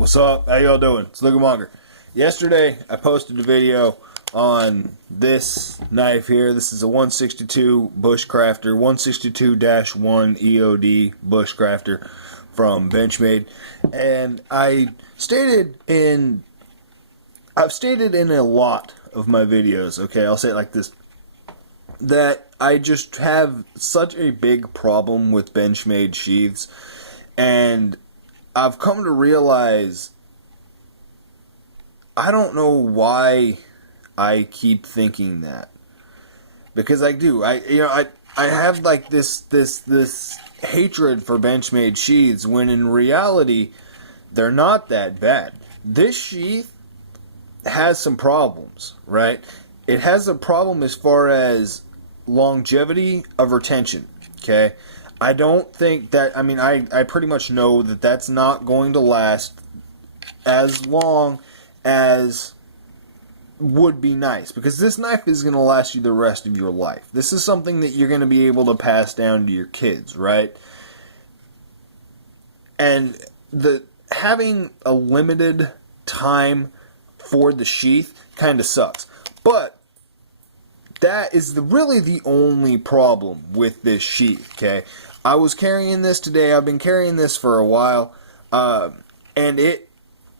What's up? How y'all doing? It's Ligamonger. Yesterday, I posted a video on this knife here. This is a 162 Bushcrafter, 162-1 EOD Bushcrafter from Benchmade. And I've stated in a lot of my videos, okay, I'll say it like this, that I just have such a big problem with Benchmade sheaths, and I've come to realize I don't know why I keep thinking that, because I do. I have like this hatred for Benchmade sheaths when in reality they're not that bad. This sheath has some problems, right? It has a problem as far as longevity of retention, okay? I don't think that, I pretty much know that that's not going to last as long as would be nice, because this knife is going to last you the rest of your life. This is something that you're going to be able to pass down to your kids, right? And having a limited time for the sheath kind of sucks. But that is really the only problem with this sheath, okay? I was carrying this today. I've been carrying this for a while, and it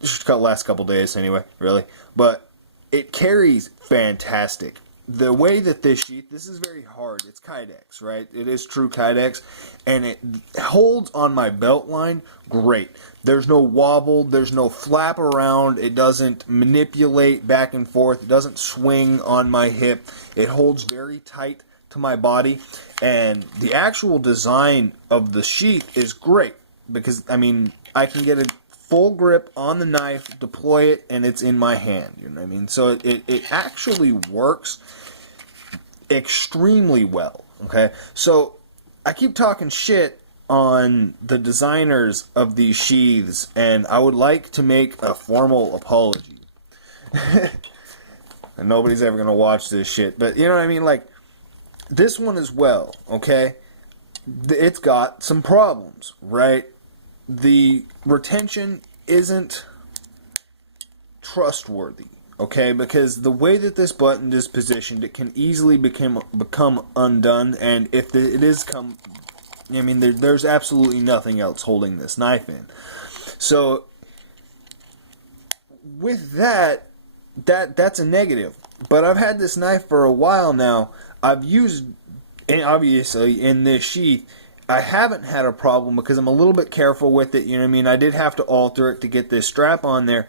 just the last couple days anyway, really. But it carries fantastic. The way that this is very hard. It's Kydex, right? It is true Kydex, and it holds on my belt line great. There's no wobble. There's no flap around. It doesn't manipulate back and forth. It doesn't swing on my hip. It holds very tight to my body, and the actual design of the sheath is great because I can get a full grip on the knife, deploy it, and it's in my hand. You know what I mean? So it actually works extremely well. Okay, so I keep talking shit on the designers of these sheaths, and I would like to make a formal apology. And nobody's ever gonna watch this shit, but you know what I mean, like. This one as well, okay? It's got some problems, right? The retention isn't trustworthy, okay? Because the way that this button is positioned, it can easily become undone, and if it is there's absolutely nothing else holding this knife in. So, with that's a negative. But I've had this knife for a while now. I've used, and obviously in this sheath, I haven't had a problem because I'm a little bit careful with it, you know what I mean? I did have to alter it to get this strap on there,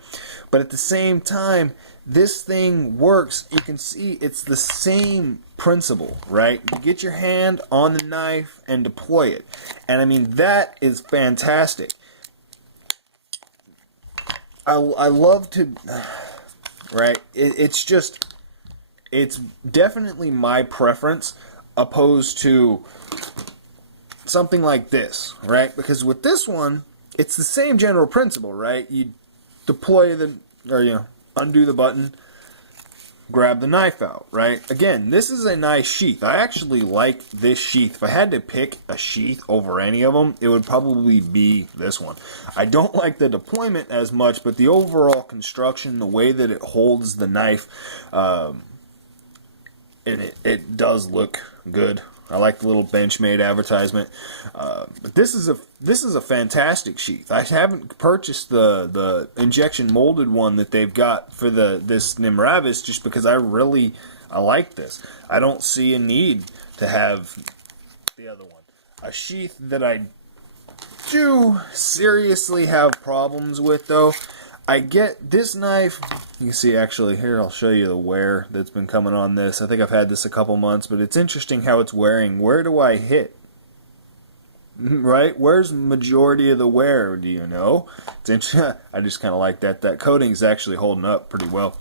but at the same time, this thing works. You can see it's the same principle, right? You get your hand on the knife and deploy it, and that is fantastic. I love to, right? It's definitely my preference opposed to something like this, right? Because with this one, it's the same general principle, right? You deploy undo the button, grab the knife out, right? Again, this is a nice sheath. I actually like this sheath. If I had to pick a sheath over any of them, it would probably be this one. I don't like the deployment as much, but the overall construction, the way that it holds the knife, and it does look good. I like the little Benchmade advertisement. But this is a fantastic sheath. I haven't purchased the injection molded one that they've got for this Nimravis just because I like this. I don't see a need to have the other one. A sheath that I do seriously have problems with, though. I get this knife, you can see actually here, I'll show you the wear that's been coming on this. I think I've had this a couple months, but it's interesting how it's wearing. Where do I hit? Right? Where's the majority of the wear, do you know? It's interesting. I just kind of like that. That coating is actually holding up pretty well.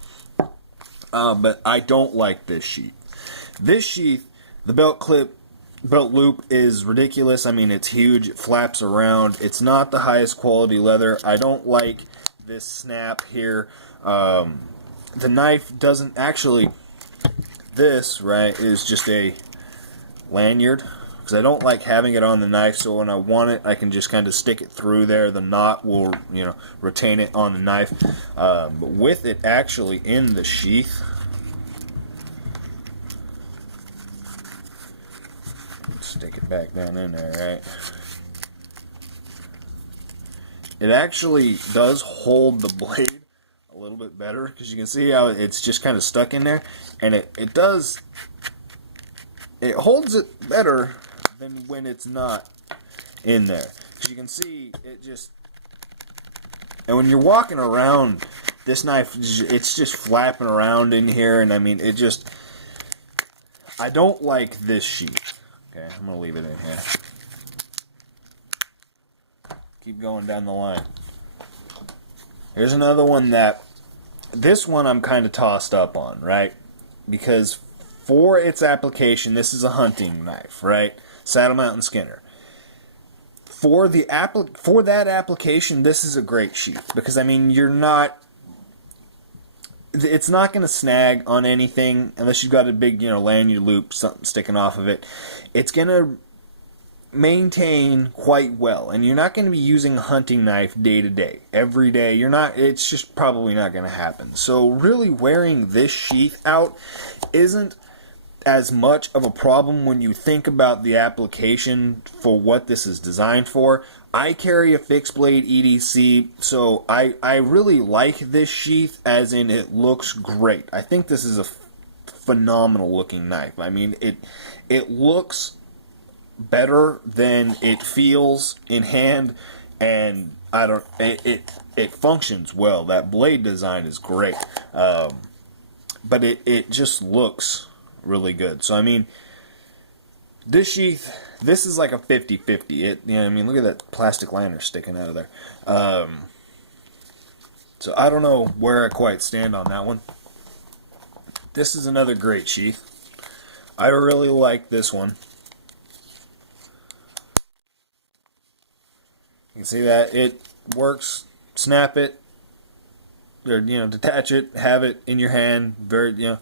But I don't like this sheath. This sheath, the belt loop is ridiculous. It's huge. It flaps around. It's not the highest quality leather. I don't like this snap here. The knife doesn't actually, this, right, is just a lanyard. because I don't like having it on the knife, so when I want it, I can just kind of stick it through there. The knot will, you know, retain it on the knife. But with it actually in the sheath, stick it back down in there, right? It actually does hold the blade a little bit better, because you can see how it's just kind of stuck in there, and it holds it better than when it's not in there. Because you can see it just, and when you're walking around, this knife, it's just flapping around in here, and I mean, it just, I don't like this sheath. Okay, I'm going to leave it in here. Keep going down the line. Here's another one that, this one I'm kind of tossed up on, right? Because for its application, this is a hunting knife, right? Saddle Mountain Skinner. For that application, this is a great sheath, because I mean, it's not going to snag on anything unless you've got a big, you know, lanyard loop, something sticking off of it. It's going to maintain quite well, and you're not going to be using a hunting knife day to day, every day. It's just probably not going to happen. So really wearing this sheath out isn't as much of a problem when you think about the application for what this is designed for. I carry a fixed blade EDC, so I really like this sheath, as in it looks great. I think this is a phenomenal looking knife. I mean, it looks better than it feels in hand, and it functions well. That blade design is great, but it just looks really good. So I mean, this sheath, this is like a 50-50. You know, I mean, look at that plastic liner sticking out of there. So I don't know where I quite stand on that one. This is another great sheath. I really like this one. You can see that it works. Snap it, or, you know, detach it, have it in your hand, very, you know,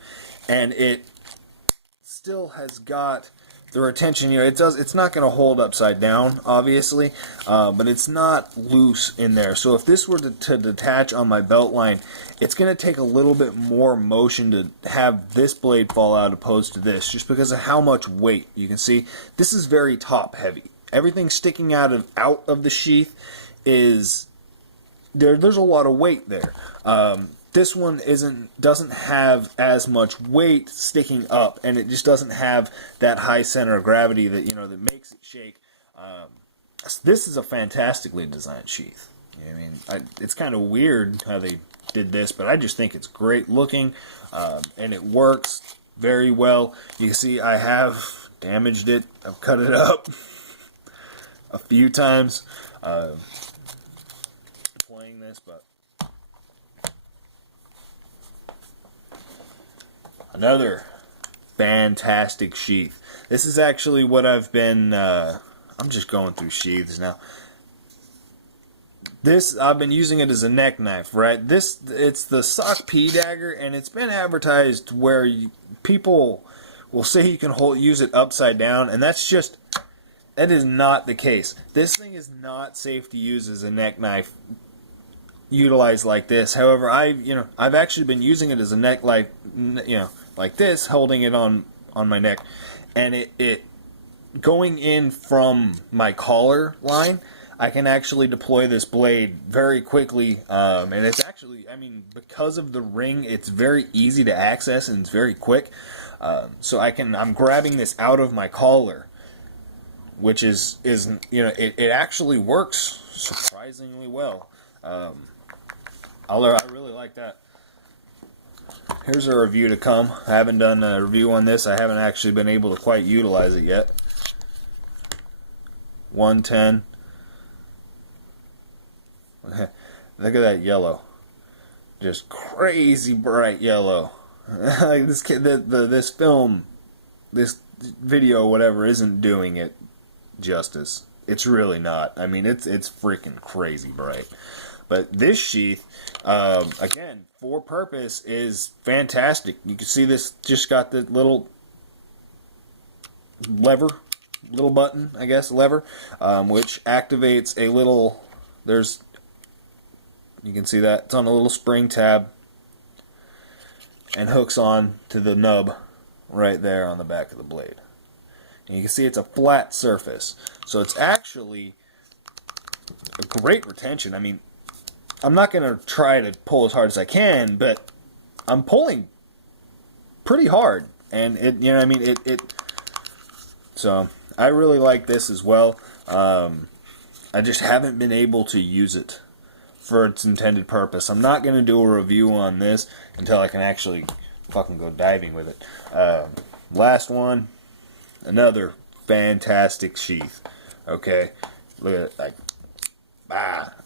and it still has got the retention. You know, it's not going to hold upside down, obviously, but it's not loose in there. So if this were to detach on my belt line, it's going to take a little bit more motion to have this blade fall out opposed to this, just because of how much weight. You can see this is very top heavy. Everything sticking out of the sheath is there's a lot of weight there. This one doesn't have as much weight sticking up, and it just doesn't have that high center of gravity that, you know, that makes it shake. This is a fantastically designed sheath. I mean, it's kind of weird how they did this, but I just think it's great looking, and it works very well. You can see I have damaged it. I've cut it up a few times playing this, but another fantastic sheath. This is actually what I've been, I'm just going through sheaths now. This, I've been using it as a neck knife, right? It's the Sock P dagger, and it's been advertised where people will say you can use it upside down, and that is not the case. This thing is not safe to use as a neck knife utilized like this. However, I've actually been using it as a neck, like this, holding it on my neck, and it going in from my collar line, I can actually deploy this blade very quickly, and it's actually, I mean, because of the ring, it's very easy to access and it's very quick. So I'm grabbing this out of my collar, which is you know, it actually works surprisingly well. I really like that. Here's a review to come. I haven't done a review on this. I haven't actually been able to quite utilize it yet. 110. Look at that yellow. Just crazy bright yellow. Like this film, this video, whatever, isn't doing it justice. It's really not. I mean, it's freaking crazy bright. But this sheath, again, for purpose, is fantastic. You can see this just got the little lever little button, I guess, lever, which activates a little, you can see that, it's on a little spring tab and hooks on to the nub right there on the back of the blade. And you can see it's a flat surface, so it's actually a great retention. I mean, I'm not going to try to pull as hard as I can, but I'm pulling pretty hard, and you know what I mean, so I really like this as well. I just haven't been able to use it for its intended purpose. I'm not going to do a review on this until I can actually fucking go diving with it. Last one, another fantastic sheath. Okay, look at it,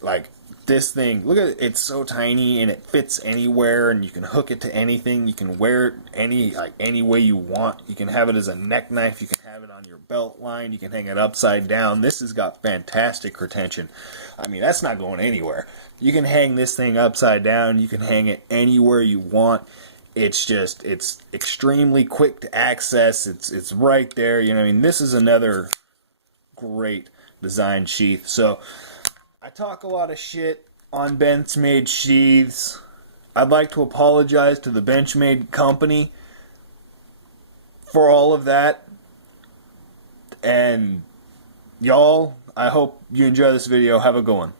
like this thing, look at it, it's so tiny and it fits anywhere, and you can hook it to anything. You can wear it any way you want. You can have it as a neck knife, you can have it on your belt line, you can hang it upside down. This has got fantastic retention. I mean, that's not going anywhere. You can hang this thing upside down, you can hang it anywhere you want. It's extremely quick to access. It's right there. You know what I mean? This is another great design sheath. So I talk a lot of shit on Benchmade Sheaths. I'd like to apologize to the Benchmade company for all of that. And y'all, I hope you enjoy this video. Have a good one.